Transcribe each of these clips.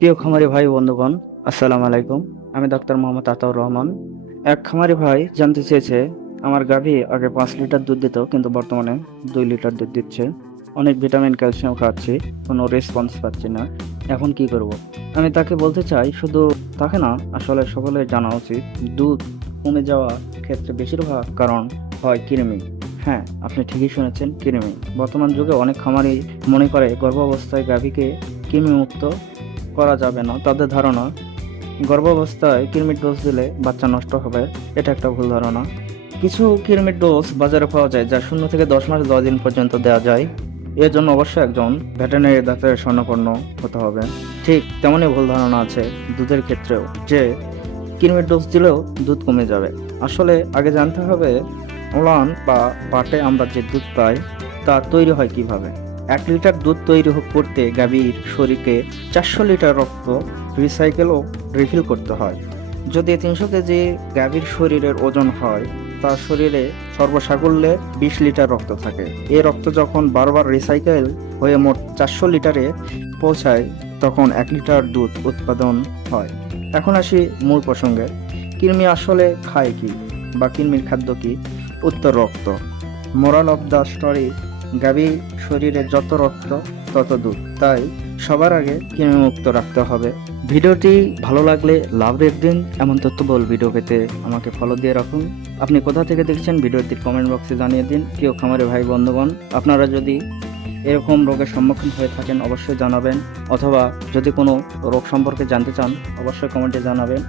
প্রিয় খামারি ভাই, বন্ধুগণ, আসসালামু আলাইকুম। আমি ডাক্তার মোহাম্মদ আতাউর রহমান। এক খামারি ভাই জানতে চেয়েছে, আমার গাভী আগে পাঁচ লিটার দুধ দিত, কিন্তু বর্তমানে দুই লিটার দুধ দিচ্ছে। অনেক ভিটামিন, ক্যালসিয়াম খাচ্ছি, কোনো রেসপন্স পাচ্ছি না। এখন কি করব। আমি তাকে বলতে চাই, শুধু তাকে না, আসলে সকলের জানা উচিত, দুধ কমে যাওয়া ক্ষেত্রে বেশিরভাগ কারণ হয় কৃমি হ্যাঁ আপনি ঠিকই শুনেছেন কৃমি বর্তমান যুগে অনেক খামারি মনে করে, গর্ভাবস্থায় গাভীকে কৃমিমুক্ত করা যাবে না। তাদের ধারণা, গর্ভাবস্থায় কিরমিট ডোজ দিলে বাচ্চা নষ্ট হবে। এটা একটা ভুল ধারণা। কিছু কিরমিট ডোজ বাজারে পাওয়া যায় যা শূন্য থেকে দশ মাস দশ দিন পর্যন্ত দেওয়া যায়। এর জন্য অবশ্যই একজন ভেটেরিনারি ডাক্তারের স্বর্ণপন্ন হতে হবে। ঠিক তেমনই ভুল ধারণা আছে দুধের ক্ষেত্রেও, যে কিরমিট ডোজ দিলেও দুধ কমে যাবে। আসলে আগে জানতে হবে ওলান বা পাটে আমরা যে দুধ পাই, তা তৈরি হয় কীভাবে? এক লিটার দুধ তৈরি করতে গাভীর শরীরকে চারশো লিটার রক্ত রিসাইকেল ও রিফিল করতে হয়। যদি তিনশো কেজি গাভীর শরীরের ওজন হয়, তার শরীরে সর্বসাকুল্যে বিশ লিটার রক্ত থাকে। এই রক্ত যখন বারবার রিসাইকেল হয়ে মোট চারশো লিটারে পৌঁছায়, তখন এক লিটার দুধ উৎপাদন হয়। এখন আসি মূল প্রসঙ্গে। কৃমি আসলে খায় কি বা কৃমির খাদ্য কি? উত্তর রক্ত। মোরাল অফ দ্য স্টোরি গাভী শরীরে যত রক্ত, তত দুধ। তাই সবার আগে কৃমিমুক্ত রাখতে হবে। ভিডিওটি ভালো লাগলে লাভ দিন, এমন তথ্যবল ভিডিও পেতে আমাকে ফলো দিয়ে রাখুন। আপনি কোথা থেকে দেখছেন ভিডিওটি কমেন্ট বক্সে জানিয়ে দিন। কেউ খামারে ভাই, বন্ধুগণ, আপনারা যদি এরকম রোগের সম্মুখীন হয়ে থাকেন, অবশ্যই জানাবেন। অথবা যদি কোনো রোগ সম্পর্কে জানতে চান, অবশ্যই কমেন্টে জানাবেন।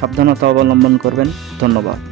সাবধানতা অবলম্বন করবেন। ধন্যবাদ।